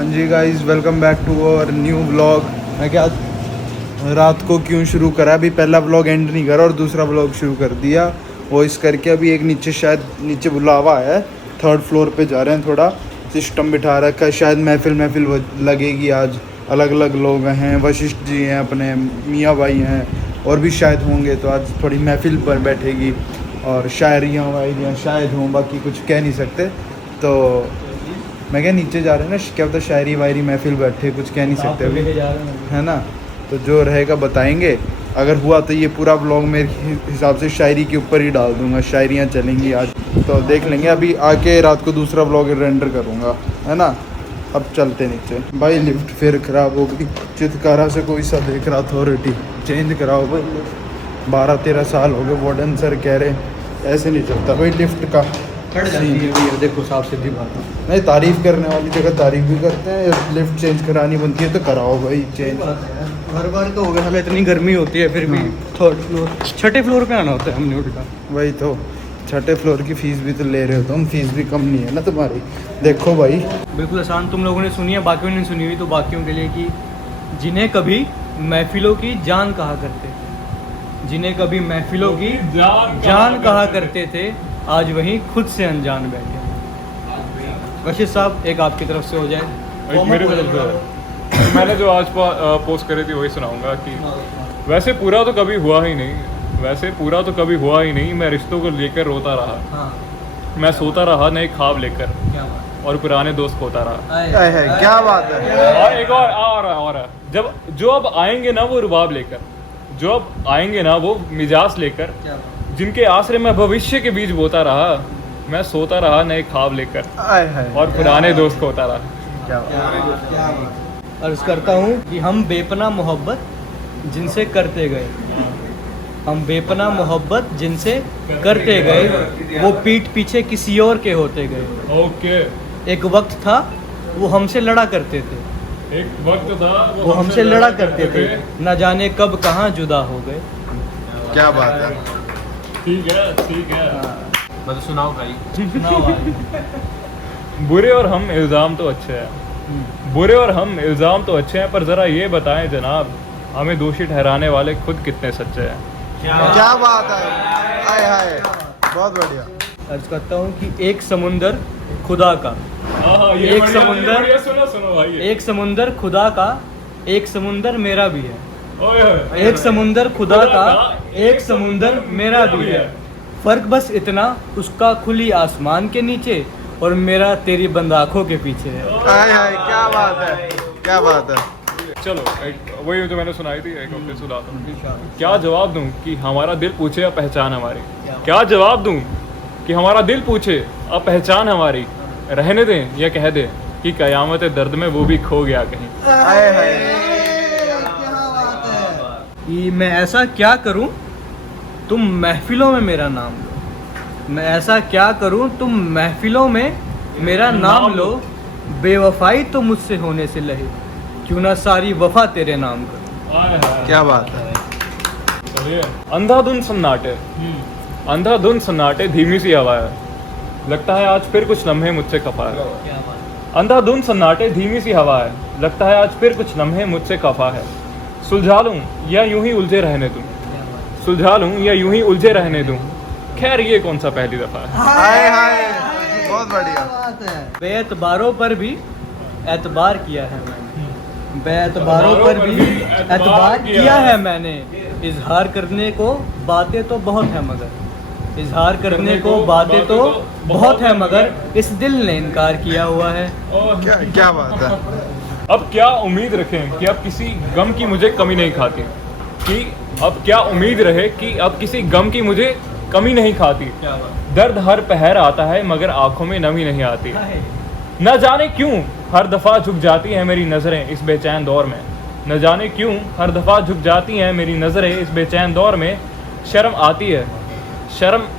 हाँ जी guys, welcome back to our new vlog. मैं क्या रात को क्यों शुरू करा, अभी पहला व्लॉग एंड नहीं करा और दूसरा व्लॉग शुरू कर दिया। वो इस करके अभी एक नीचे बुलावा है, 3rd फ्लोर पे जा रहे हैं। थोड़ा सिस्टम बिठा रखा है, शायद महफिल लगेगी आज। अलग अलग लोग हैं, वशिष्ठ जी हैं, अपने मियाँ भाई हैं और भी शायद होंगे। तो आज थोड़ी महफिल पर बैठेगी और शायरियाँ वायरियाँ शायद हों, बाकी कुछ कह नहीं सकते। तो मैं क्या नीचे जा रहे हैं ना, क्या पता शायरी वायरी महफिल बैठे, कुछ कह नहीं सकते अभी, है ना। तो जो रहेगा बताएंगे। अगर हुआ तो ये पूरा ब्लॉग मेरे हिसाब से शायरी के ऊपर ही डाल दूंगा, शायरियाँ चलेंगी आज। तो देख लेंगे, अभी आके रात को दूसरा ब्लॉग रेंडर करूँगा, है ना। अब चलते नीचे। भाई लिफ्ट फिर ख़राब हो गई, चितकारा से कोई सा देख रहा अथॉरिटी चेंज कराओ भाई। 12-13 साल हो गए, वार्डन सर कह रहे ऐसे नहीं चलता भाई लिफ्ट का। देखो साफ सीधी बात है, नहीं, तारीफ़ करने वाली जगह तारीफ़ भी करते हैं। लिफ्ट चेंज करानी बनती है तो कराओ भाई चेंज। हर बार तो हो गया, हमें इतनी गर्मी होती है फिर भी 3rd फ्लोर 6ठे फ्लोर पे आना होता है हमने उल्टा। वही तो, 6ठे फ्लोर की फ़ीस भी तो ले रहे हो तुम, फीस भी कम नहीं है ना तुम्हारी। देखो भाई बिल्कुल आसान, तुम लोगों ने सुनी है, बाकियों ने सुनी हुई, तो बाकियों के लिए कि जिन्हें कभी महफिलों की जान कहा करते थे, जिन्हें कभी महफिलों की जान कहा करते थे, आज वहीं खुद से अनजान बैठे। वशिष्ठ साहब, एक आपकी तरफ से हो जाए। एक मेरी तरफ से मैंने जो आज पोस्ट करी थी वही सुनाऊंगा कि वैसे पूरा तो कभी हुआ ही नहीं, मैं रिश्तों को लेकर रोता रहा। हाँ, मैं सोता रहा नए ख्वाब लेकर क्या बात और पुराने दोस्त खोता रहा। है, क्या बात है। और एक और है, जब जो अब आएंगे ना वो रुबाब लेकर, जो अब आएंगे ना वो मिजाज लेकर, क्या बात। जिनके आसरे मैं भविष्य के बीज बोता रहा, मैं सोता रहा नए ख्वाब लेकर और पुराने दोस्त खोता रहा। क्या बात। अर्ज करता हूँ कि हम बेपना मोहब्बत जिनसे करते गए, हम बेपना मोहब्बत जिनसे करते गए, वो पीठ पीछे किसी और के होते गए। ओके, एक वक्त था वो हमसे लड़ा करते थे, एक वक्त था वो हमसे लड़ा करते थे, न जाने कब कहाँ जुदा हो गए। क्या बात है। ठीक है। मतलब सुनाओ भाई। बुरे और हम इल्ज़ाम तो अच्छे हैं, पर ज़रा ये बताएं जनाब, हमें दोषी ठहराने वाले खुद कितने सच्चे हैं। क्या बात है। हाय हाय, बहुत बढ़िया। अर्ज करता हूँ कि एक समुंदर खुदा का, एक समुंदर, सुनो भाई, एक समुंदर खुदा का, एक समुंदर मेरा भी है। ओए एक समुंदर खुदा का, एक समुंदर मेरा भी है। फर्क बस इतना, उसका खुली आसमान के नीचे और मेरा तेरी बंद आँखों के पीछे है। हाय हाय, क्या बात है, क्या बात है। चलो एक वही जो मैंने सुनाई थी, एक हफ्ते सुना था। क्या जवाब दूं कि हमारा दिल पूछे अब पहचान हमारी, क्या जवाब दूं कि हमारा दिल पूछे अब पहचान हमारी, रहने दें या कह दें कि कयामत दर्द में वो भी खो गया कहीं। हाय हाय, कि मैं ऐसा क्या करूं तुम महफिलों में मेरा नाम लो, मैं ऐसा क्या करूं तुम महफिलों में मेरा नाम लो, बेवफाई तो मुझसे होने से लहे, क्यों ना सारी वफा तेरे नाम करूं। क्या बात है। चलिए, अंधाधुन सन्नाटे धीमी सी हवा है, लगता है आज फिर कुछ लम्हे मुझसे खफा है। अंधाधुन सन्नाटे धीमी सी हवा है, लगता है आज फिर कुछ लम्हे मुझसे खफा है। सुलझा लूं या यूं ही उलझे रहने दूं, सुलझा लूं या यूं ही उलझे रहने दूं, खैर ये कौन सा पहली दफा है। हाय हाय, बहुत बढ़िया। बेएतबारों पर भी एतबार किया है मैंने, बेएतबारों पर भी एतबार किया है मैंने, इजहार करने को बातें तो बहुत है मगर, इजहार करने को बातें तो बहुत है मगर, इस दिल ने इनकार किया हुआ है। क्या बात है। अब क्या उम्मीद रखें कि अब किसी गम की मुझे कमी नहीं खाती, कि अब क्या उम्मीद रहे कि अब किसी गम की मुझे कमी नहीं खाती। दर्द हर पहर आता है मगर आंखों में नमी नहीं आती, न जाने क्यों हर दफ़ा झुक जाती हैं मेरी नज़रें इस बेचैन दौर में, न जाने क्यों हर दफ़ा झुक जाती हैं मेरी नज़रें इस बेचैन दौर में। शर्म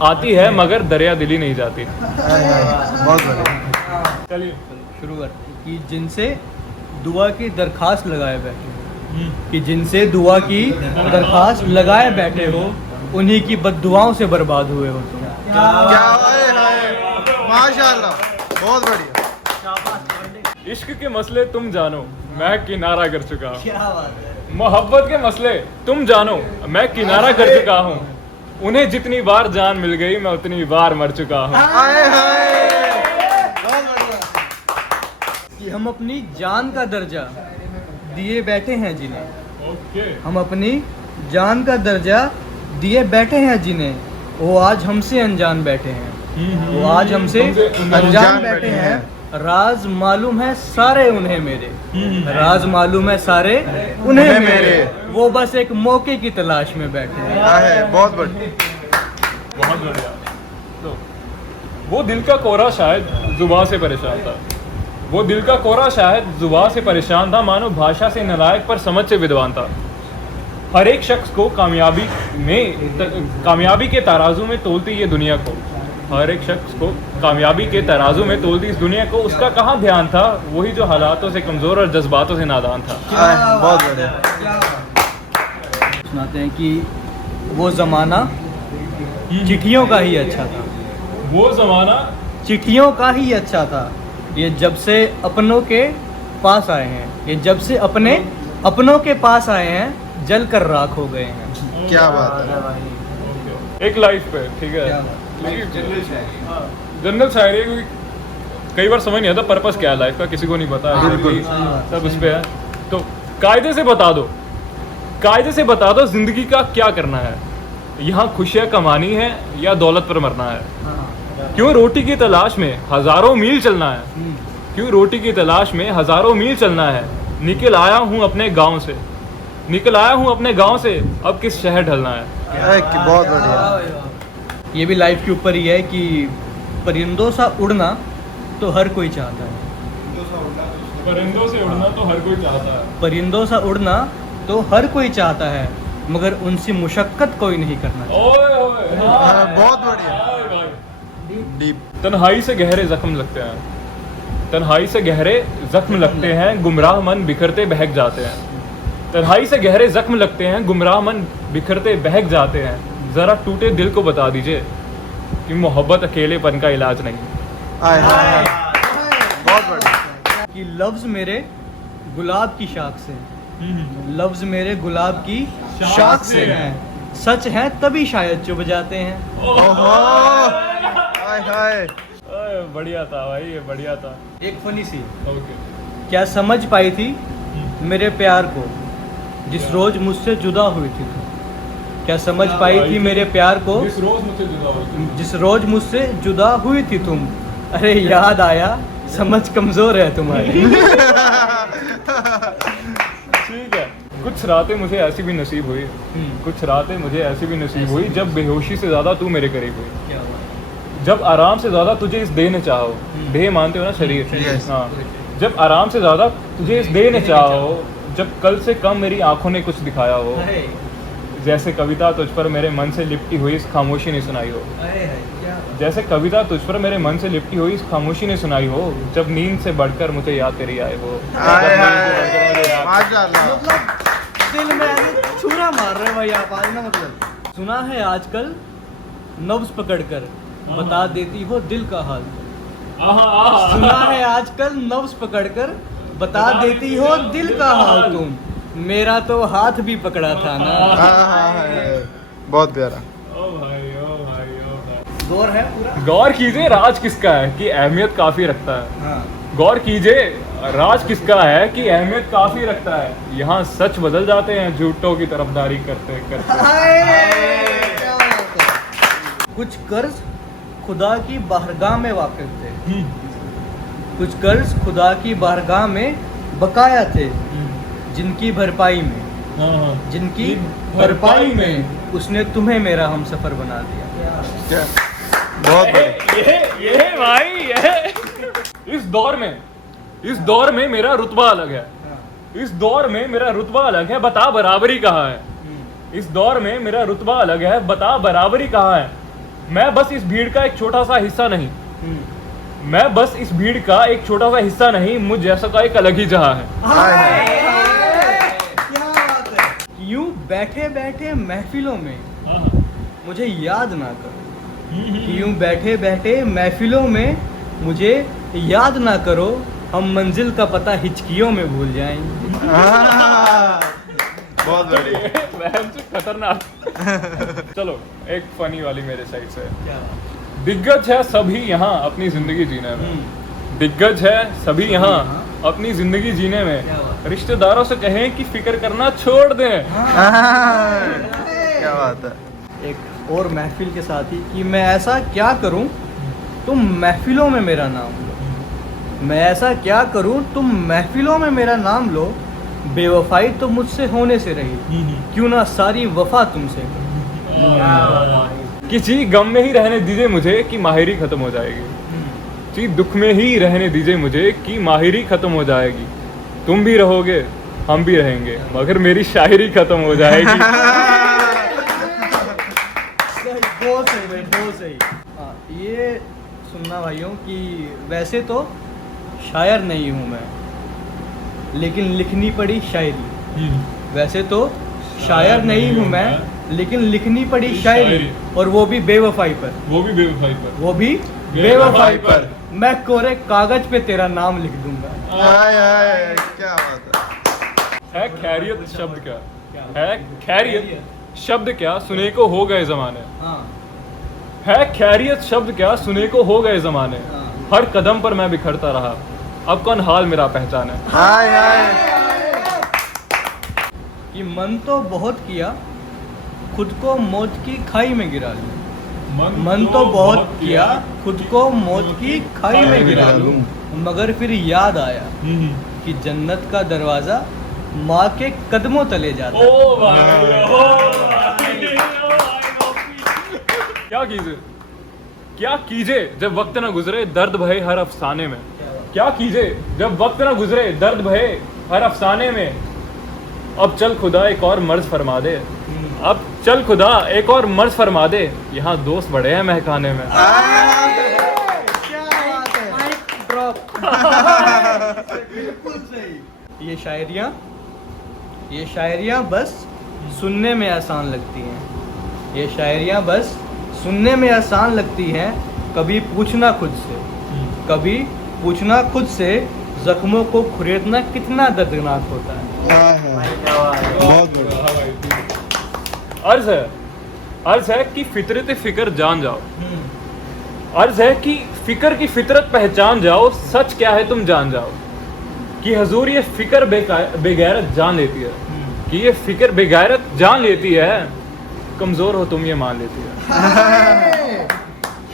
आती है मगर दरिया दिली नहीं जाती। बहुत बढ़िया। चलिए शुरू कर कि जिनसे दुआ की दरखास्त लगाए बैठे हो, कि जिनसे दुआ की दरखास्त लगाए बैठे हो, उन्हीं की बद्दुआओं से बर्बाद हुए हो तुम। क्या, माशाल्लाह, बहुत बढ़िया। इश्क के मसले तुम जानो, मैं किनारा कर चुका हूँ। क्या बात है। मोहब्बत के मसले तुम जानो, मैं किनारा कर चुका हूँ। उन्हें जितनी बार जान मिल गई, मैं उतनी बार मर चुका हूँ। हाय हाय कि हम अपनी जान का दर्जा दिए बैठे हैं जिन्हें, ओके। हम अपनी जान का दर्जा दिए बैठे हैं जिन्हें, वो आज हमसे अनजान बैठे हैं, वो आज हमसे अनजान बैठे हैं। राज मालूम है सारे उन्हें मेरे, राज मालूम है सारे उन्हें मेरे, वो बस एक मौके की तलाश में बैठे हैं। हाय, बहुत बढ़िया। बहुत बढ़िया। तो वो दिल का कोरा शायद जुबान से परेशान था, वो दिल का कोरा शायद जुबान से परेशान था, मानो भाषा से नालायक पर समझ से विद्वान था। हर एक शख्स को कामयाबी के तराजू में तोलती ये दुनिया को, हर एक शख्स को कामयाबी के तराजू में तोलती इस दुनिया को। उसका कहाँ ध्यान था, वही जो हालातों से कमज़ोर और जज्बातों से नादान था। हाय, बहुत बढ़िया। सुनाते हैं कि वो ज़माना चिट्ठियों का ही अच्छा था, वो ज़माना चिट्ठियों का ही अच्छा था। ये जब से अपनों के पास आए हैं, ये जब से अपनों के पास आए हैं, जल कर राख हो गए हैं। क्या बात है। एक लाइफ पे, ठीक है, जनरल शायरी है, क्योंकि कई बार समझ नहीं आता पर्पस क्या है लाइफ का, किसी को नहीं पता है, बिल्कुल। सब उस पे है। तो कायदे से बता दो जिंदगी का क्या करना है, यहाँ खुशियाँ कमानी है या दौलत पर मरना है। क्यों रोटी की तलाश में हजारों मील चलना है, क्यों रोटी की तलाश में हजारों मील चलना है। निकल आया हूँ अपने गांव से, अब किस शहर ढलना है। बहुत बढ़िया। ये भी लाइफ के ऊपर ही है कि परिंदों सा उड़ना तो हर कोई चाहता है, परिंदों से उड़ना तो हर कोई चाहता है, परिंदों सा उड़ना तो हर कोई चाहता है, मगर उनसे मुशक्कत कोई नहीं करना चाहता। ओए ओए, हाँ, बहुत बढ़िया। हाय भाई। डीप। तन्हाई से गहरे जख्म लगते हैं, तन्हाई से गहरे जख्म लगते हैं, गुमराह मन बिखरते बहक जाते हैं। तन्हाई से गहरे जख्म लगते हैं, गुमराह मन बिखरते बहक जाते हैं। ज़रा टूटे दिल को बता दीजिए कि मोहब्बत अकेलेपन का इलाज नहीं। हाय हाय, बहुत बढ़िया। कि लफ्ज मेरे गुलाब की शाख से, लफ्ज मेरे गुलाब की शाख से हैं, सच है तभी शायद चुभ जाते हैं। ओहो, हाय हाय। ओए, बढ़िया था भाई, ये बढ़िया था। एक फनी सी, ओके। क्या समझ पाई थी मेरे प्यार को जिस रोज मुझसे जुदा हुई थी तुम, क्या समझ पाई थी मेरे प्यार को जिस रोज मुझसे जुदा हुई थी। जिस रोज मुझसे जुदा हुई थी तुम, अरे याद आया समझ कमजोर है तुम्हारी। ठीक है। कुछ रातें मुझे ऐसी भी नसीब हुई, कुछ रातें मुझे ऐसी भी नसीब हुई, जब बेहोशी से ज्यादा तू मेरे करीब हुई, जब आराम से ज्यादा तुझे इस देह ने चाहो। देह मानते हो ना, शरीर। Yes. हाँ। जब आराम से ज्यादा तुझे इस देह ने चाहो, जब कल से कम मेरी आंखों ने कुछ दिखाया हो, जैसे कविता तुझ पर मेरे मन से लिपटी हुई इस खामोशी ने सुनाई हो, जैसे कविता तुझ पर मेरे मन से लिपटी हुई इस खामोशी ने सुनाई हो, जब नींद से बढ़कर मुझे याद तेरी आए हो। हाय हाय, माशाल्लाह। मतलब दिल में ऐसे छुरा मार रहे भाई आप आज ना। मतलब सुना है आजकल नब्ज पकड़कर बता देती हो दिल का हाल, सुना है आजकल नब्ज पकड़कर बता देती हो दिल का हाल तुम, मेरा तो हाथ भी पकड़ा था ना। बहुत प्यारा। ओ भाई, ओ भाई, ओ भाई। गौर है पूरा। गौर कीजिए राज किसका है कि अहमियत काफी रखता है। हाँ। गौर कीजिए राज किसका है कि अहमियत काफी रखता है। यहाँ सच बदल जाते हैं झूठों की तरफदारी करते करते। कुछ कर्ज खुदा की बारगाह में वाकिफ थे, कुछ कर्ज खुदा की बारगाह में बकाया थे, जिनकी भरपाई में, जिनकी भरपाई में उसने तुम्हें मेरा हम सफर बना दिया। क्या बहुत बढ़िया। ये भाई, ये इस दौर में मेरा रुतबा अलग है, इस दौर में मेरा रुतबा अलग है, बता बराबरी कहाँ है। इस दौर में मेरा रुतबा अलग है, बता बराबरी कहाँ है। मैं बस इस भीड़ का एक छोटा सा हिस्सा नहीं, मैं बस इस भीड़ का एक छोटा सा हिस्सा नहीं, मुझ जैसा का एक अलग ही जहां है। यूं बैठे बैठे महफिलों में मुझे याद ना करो, यूं बैठे बैठे महफिलों में मुझे याद ना करो, हम मंजिल का पता हिचकियों में भूल जाएंगे। बहुत बढ़िया। बहन से खतरनाक। चलो एक फनी वाली मेरे साइड से। दिग्गज है सभी यहाँ अपनी जिंदगी जीने में, दिग्गज है सभी यहाँ अपनी जिंदगी जीने क्या में, बात। रिश्तेदारों से कहें कि फिक्र करना छोड़ दें। क्या बात है। एक और महफिल के साथ ही कि मैं ऐसा क्या करूं तुम महफिलों में मेरा नाम लो, मैं ऐसा क्या करूं तुम महफिलों में मेरा नाम लो, बेवफाई तो मुझसे होने से रही, क्यों ना सारी वफा तुमसे करूं। किसी गम में ही रहने दीजिए मुझे कि माहिरी खत्म हो जाएगी, किसी दुख में ही रहने दीजिए मुझे कि माहिरी खत्म हो जाएगी, तुम भी रहोगे हम भी रहेंगे मगर मेरी शायरी खत्म हो जाएगी। बहुत सही भाई, बहुत सही। हाँ, ये सुनना भाइयों कि वैसे तो शायर नहीं हूँ मैं, लेकिन लिखनी पड़ी शायरी। वैसे तो शायर नहीं हूँ मैं, लेकिन लिखनी पड़ी शायरी, और वो भी बेवफाई पर, वो भी बेवफाई पर, वो भी बेवफाई पर। मैं कोरे कागज पे तेरा नाम लिख दूंगा। क्या बात है। है खैरियत शब्द क्या, है खैरियत शब्द क्या सुने को हो गए जमाने, हाँ है खैरियत शब्द क्या सुने को हो गए जमाने, हाँ। हर कदम पर मैं बिखरता रहा अब कौन हाल मेरा पहचाने। हाय हाय। कि मन तो बहुत किया खुद को मौत की खाई में गिरा लूं, मन तो बहुत किया खुद को मौत की खाई में गिरा लूं, मगर फिर याद आया कि जन्नत का दरवाजा माँ के कदमों तले जाता है। ओ भाई, ओ भाई। क्या कीजिए जब वक्त न गुजरे दर्द भये हर अफसाने में, क्या कीजिए जब वक्त न गुजरे दर्द भये हर अफसाने में, अब चल खुदा एक और मर्ज फरमा दे, अब चल खुदा एक और मर्ज फरमा दे, यहाँ दोस्त बड़े हैं महकाने में। क्या बात है। ड्रॉप। बिल्कुल सही। ये शायरियाँ बस सुनने में आसान लगती हैं, ये शायरियाँ बस सुनने में आसान लगती हैं, कभी पूछना खुद से, कभी पूछना खुद से, जख्मों को खुरेदना कितना दर्दनाक होता है। बहुत बढ़िया। अर्ज है कि फितरत फिक्र जान जाओ, अर्ज है कि फिक्र की फितरत पहचान जाओ, सच क्या है तुम जान जाओ, कि हजूर ये फिक्र बेगैरत जान लेती है, कि ये फिक्र बेगैरत जान लेती है, कमजोर हो तुम ये मान लेती है।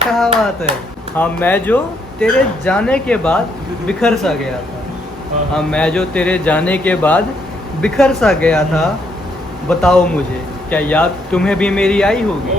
क्या बात है। हाँ मैं जो तेरे जाने के बाद बिखर सा गया था, हाँ मैं जो तेरे जाने के बाद बिखर सा गया था, बताओ मुझे क्या याद तुम्हें भी मेरी आई होगी।